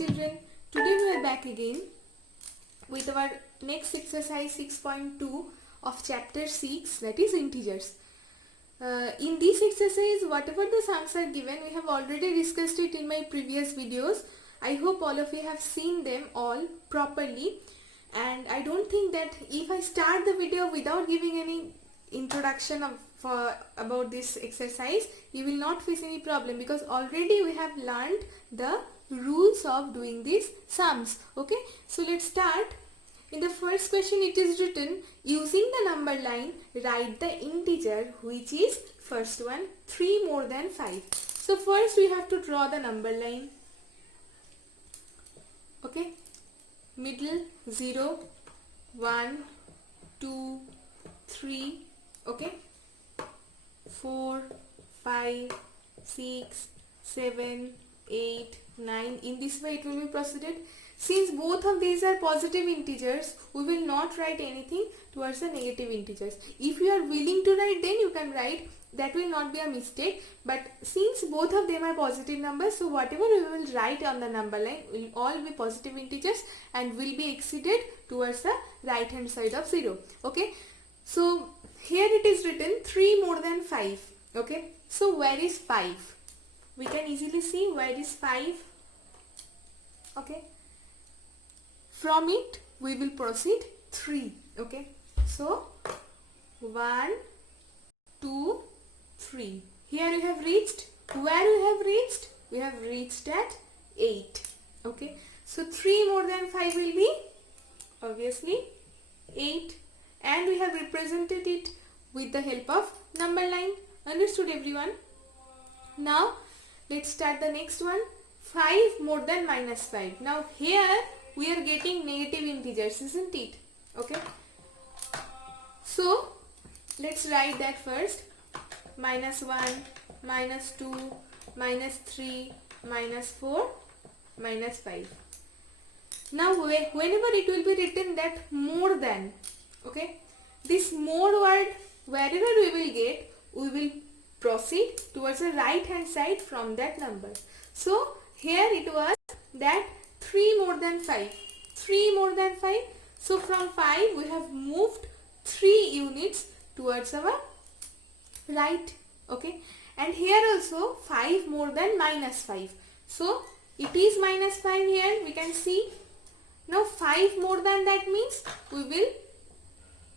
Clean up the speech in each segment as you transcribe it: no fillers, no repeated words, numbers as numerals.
children, today we are back again with our next exercise 6.2 of chapter 6, that is integers. In this exercise, whatever the sums are given, we have already discussed it in my previous videos. I hope all of you have seen them all properly, and I don't think that if I start the video without giving any introduction about this exercise, you will not face any problem, because already we have learned the rules of doing these sums. Okay, so let's start. In the first question it is written, using the number line write the integer which is first one 3 more than 5. So first we have to draw the number line. Okay, middle 0, 1, 2, 3, okay, 4, 5, 6, 7, 8, 9. In this way it will be proceeded. Since both of these are positive integers, we will not write anything towards the negative integers. If you are willing to write, then you can write. That will not be a mistake. But since both of them are positive numbers, so whatever we will write on the number line will all be positive integers and will be exceeded towards the right hand side of 0. Okay. So here it is written 3 more than 5. Okay. So where is 5? We can easily see where is 5. Okay. From it we will proceed 3. Okay. So 1, 2, 3. Here we have reached. Where we have reached? We have reached at 8. Okay. So 3 more than 5 will be obviously 8. And we have represented it with the help of number line. Understood everyone? Now let's start the next one. 5 more than minus 5. Now here we are getting negative integers, isn't it? Okay. So let's write that first. Minus 1, minus 2, minus 3, minus 4, minus 5. Now whenever it will be written that more than, okay, this more word wherever we will get, we will proceed towards the right hand side from that number. So here it was that 3 more than 5. 3 more than 5. So from 5 we have moved 3 units towards our right. Okay. And here also 5 more than minus 5. So it is minus 5 here, we can see. Now 5 more than that means we will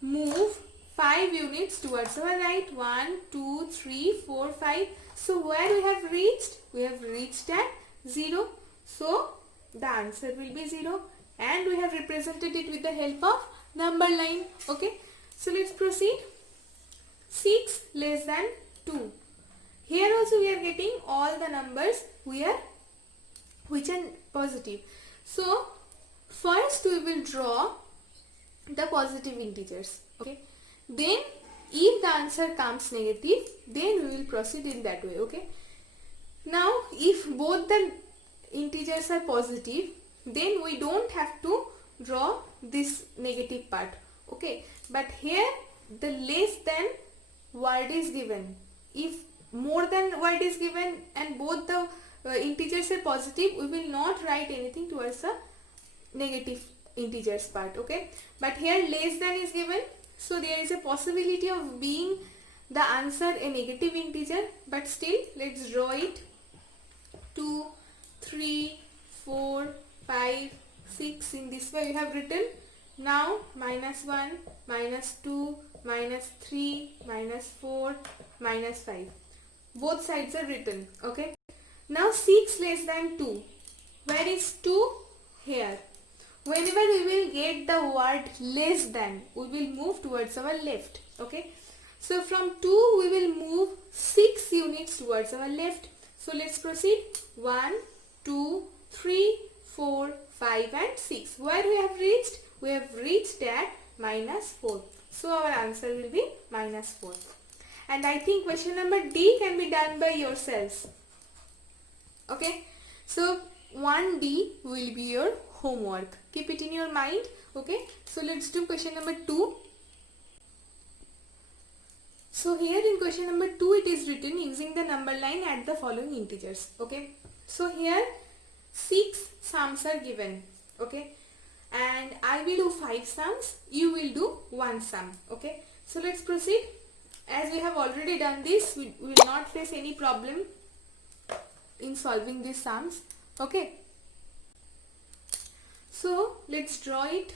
move 5 units towards our right. 1, 2, 3, 4, 5. So where we have reached? We have reached at 0. So the answer will be 0, and we have represented it with the help of number line. Okay. So let's proceed. 6 less than 2. Here also we are getting all the numbers which are positive. So first we will draw the positive integers. Okay. Then if the answer comes negative, then we will proceed in that way. Okay. Now if both the integers are positive, then we don't have to draw this negative part. Okay. But here the less than word is given. If more than word is given and both the integers are positive, we will not write anything towards the negative integers part. Okay. But here less than is given, so there is a possibility of being the answer a negative integer, but still let's draw it. 2, 3, 4, 5, 6. In this way we have written. Now minus 1, minus 2, minus 3, minus 4, minus 5. Both sides are written. Okay. Now 6 less than 2. Where is 2? Here. Whenever we will get the word less than, we will move towards our left. Okay. So from 2 we will move 6 units towards our left. So let's proceed. 1, 2, 3, 4, 5 and 6. Where we have reached? We have reached at minus 4. So our answer will be minus 4. And I think question number D can be done by yourselves. Okay. So 1D will be your homework. Keep it in your mind. Okay. So let's do question number 2. So here in question number 2 it is written, using the number line add the following integers. Okay. So here 6 sums are given, okay, and I will do 5 sums, you will do 1 sum, okay. So let's proceed. As we have already done this, we will not face any problem in solving these sums, okay. So let's draw it.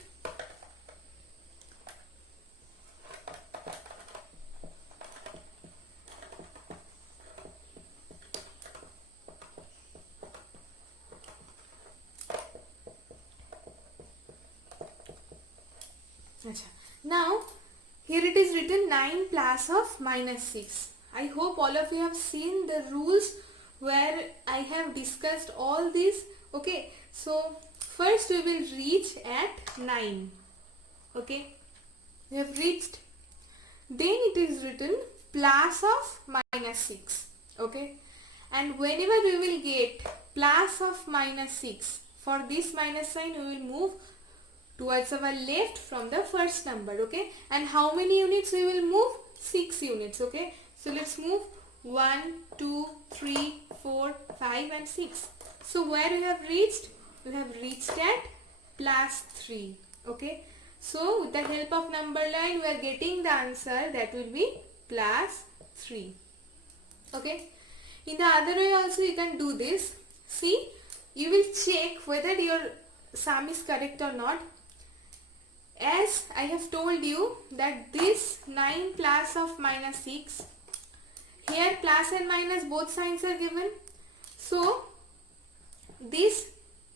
Now here it is written 9 plus of minus 6. I hope all of you have seen the rules where I have discussed all these, okay. So first we will reach at 9, okay. We have reached. Then it is written plus of minus 6, okay. And whenever we will get plus of minus 6, for this minus sign we will move towards our left from the first number, okay. And how many units we will move? 6 units, okay. So let's move 1, 2, 3, 4, 5 and 6. So where we have reached? We have reached at plus 3, okay. So with the help of number line we are getting the answer, that will be plus 3, okay. In the other way also you can do this. See, you will check whether your sum is correct or not. As I have told you that this 9 plus of minus 6, here plus and minus both signs are given. So these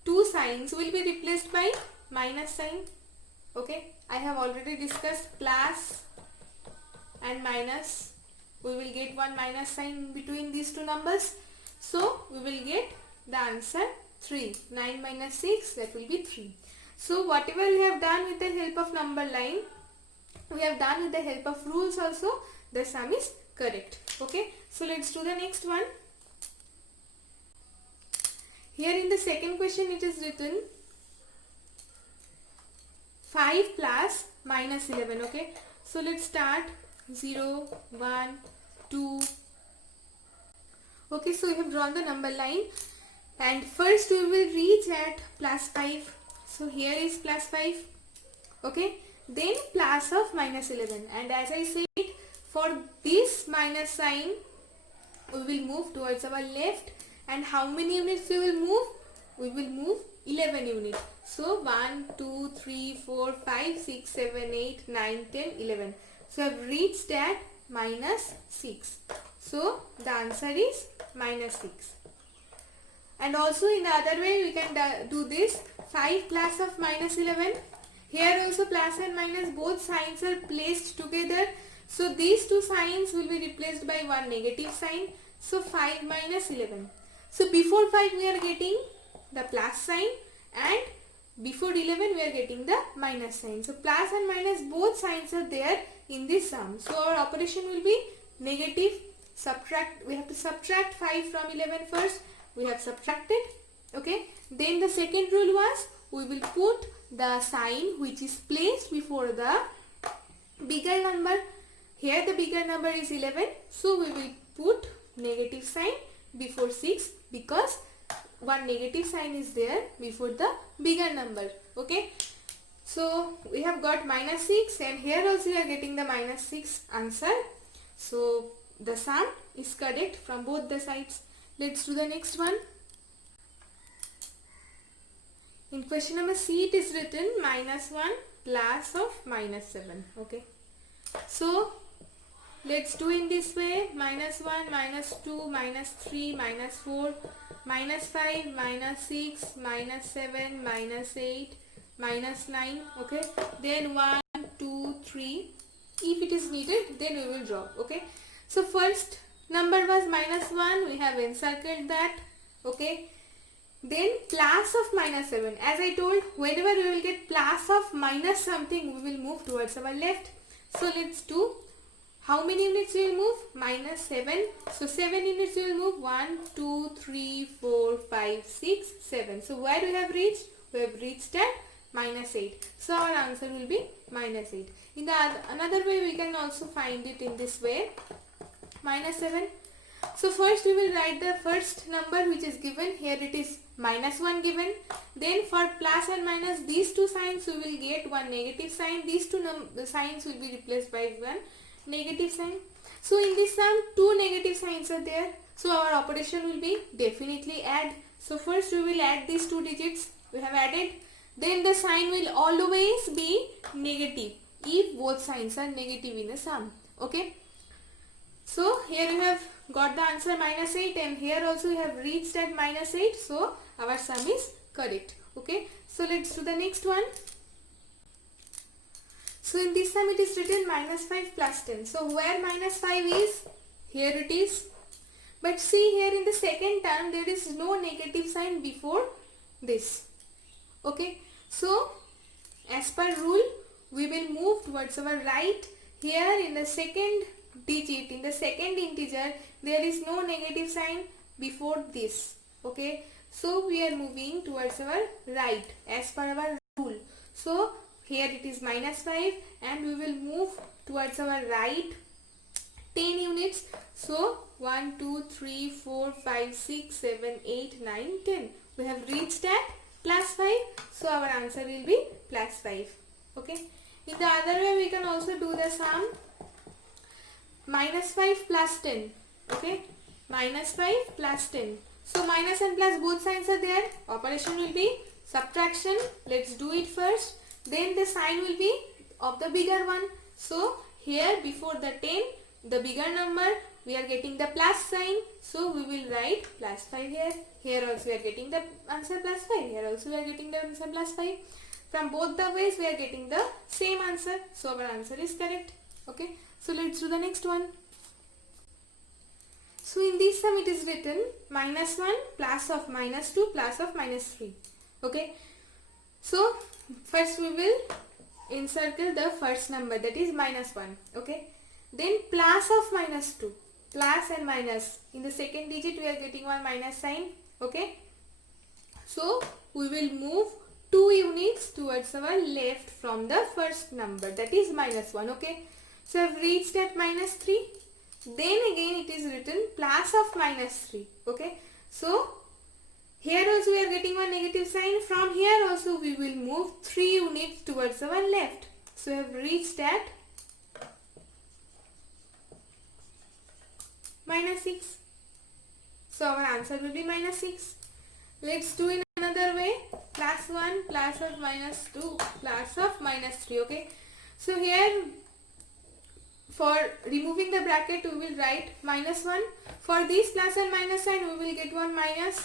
two signs will be replaced by minus sign, okay. I have already discussed plus and minus. We will get one minus sign between these two numbers. So we will get the answer 3. 9 minus 6, that will be 3. So whatever we have done with the help of number line, we have done with the help of rules also, the sum is correct, okay. So let's do the next one. Here in the second question it is written 5 plus minus 11, okay. So let's start 0, 1, 2, okay. So we have drawn the number line and first we will reach at plus 5. So here is plus 5, okay. Then plus of minus 11, and as I said, for this minus sign we will move towards our left, and how many units we will move? We will move 11 units. So 1, 2, 3, 4, 5, 6, 7, 8, 9, 10, 11. So I have reached at minus 6. So the answer is minus 6. And also in the other way we can do this. 5 plus of minus 11. Here also plus and minus both signs are placed together. So these two signs will be replaced by one negative sign. So 5 minus 11. So before 5 we are getting the plus sign, and before 11 we are getting the minus sign. So plus and minus both signs are there in this sum. So our operation will be negative. Subtract. We have to subtract 5 from 11 first. We have subtracted, okay. Then the second rule was we will put the sign which is placed before the bigger number. Here the bigger number is 11, so we will put negative sign before 6 because one negative sign is there before the bigger number, okay. So we have got minus 6, and here also we are getting the minus 6 answer. So the sum is correct from both the sides. Let's do the next one. In question number C it is written minus 1 plus of minus 7, okay. So let's do in this way. Minus 1, minus 2, minus 3, minus 4, minus 5, minus 6, minus 7, minus 8, minus 9, okay. Then 1, 2, 3. If it is needed, then we will draw, okay. So first number was minus 1, we have encircled that, okay. Then plus of minus 7. As I told, whenever we will get plus of minus something, we will move towards our left. So let's do. How many units we will move? Minus 7. So 7 units we will move. 1, 2, 3, 4, 5, 6, 7. So where we have reached? We have reached at minus 8. So our answer will be minus 8. In the another way we can also find it in this way. Minus 7. So first we will write the first number which is given. Here it is -1 given. Then for plus and minus, these two signs we will get one negative sign. These two signs will be replaced by one negative sign. So in this sum, two negative signs are there. So our operation will be definitely add. So first we will add these two digits. We have added. Then the sign will always be negative if both signs are negative in a sum. Okay. So here we have got the answer -8, and here also we have reached at -8. So our sum is correct. Okay. So let's do the next one. So in this sum it is written -5 plus 10. So where -5 is? Here it is. But see here in the second term there is no negative sign before this. Okay. So as per rule we will move towards our right. Here in the second digit, in the second integer, there is no negative sign before this. Okay. So we are moving towards our right as per our rule. So here it is -5 and we will move towards our right 10 units. So 1, 2, 3, 4, 5, 6, 7, 8, 9, 10. We have reached at +5. So our answer will be +5. Okay. In the other way we can also do the sum -5 plus 10. Okay. -5 plus 10. So minus and plus both signs are there. Operation will be subtraction. Let's do it first. Then the sign will be of the bigger one. So here before the 10, the bigger number, we are getting the plus sign. So we will write +5 here. Here also we are getting the answer +5. Here also we are getting the answer +5. From both the ways we are getting the same answer. So our answer is correct. Okay. So let's do the next one. So in this sum it is written -1 plus of -2 plus of -3. Okay. So first we will encircle the first number, that is -1. Okay. Then plus of -2. Plus and minus. In the second digit we are getting one minus sign. Okay. So we will move 2 units towards our left from the first number, that is -1. Okay. So I have reached at -3. Then again it is written plus of -3. Okay. So here also we are getting one negative sign. From here also we will move 3 units towards our left. So we have reached at -6. So our answer will be -6. Let's do in another way. +1 plus of -2 plus of -3. Okay. So here for removing the bracket we will write -1. For this plus and minus sign we will get one minus.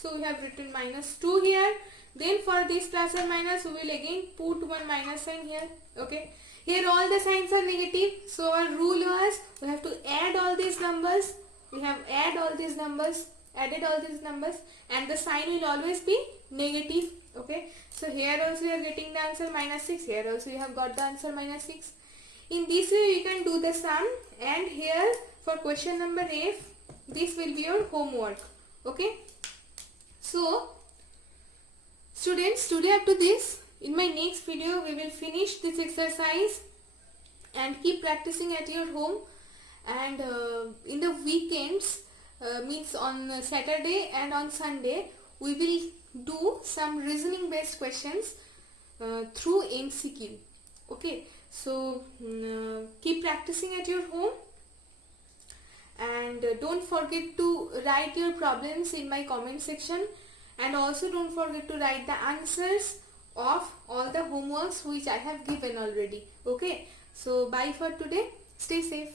So we have written -2 here. Then for this plus and minus we will again put one minus sign here. Okay. Here all the signs are negative. So our rule was we have to add all these numbers. We have added all these numbers and the sign will always be negative. Okay. So here also we are getting the answer -6. Here also we have got the answer -6. In this way we can do the sum, and here for question number F, this will be your homework. Okay. So students, today up to this. In my next video we will finish this exercise and keep practicing at your home, and in the weekends means on Saturday and on Sunday we will do some reasoning based questions through MCQ. Okay. So keep practicing at your home, and don't forget to write your problems in my comment section, and also don't forget to write the answers of all the homeworks which I have given already. Okay. So bye for today. Stay safe.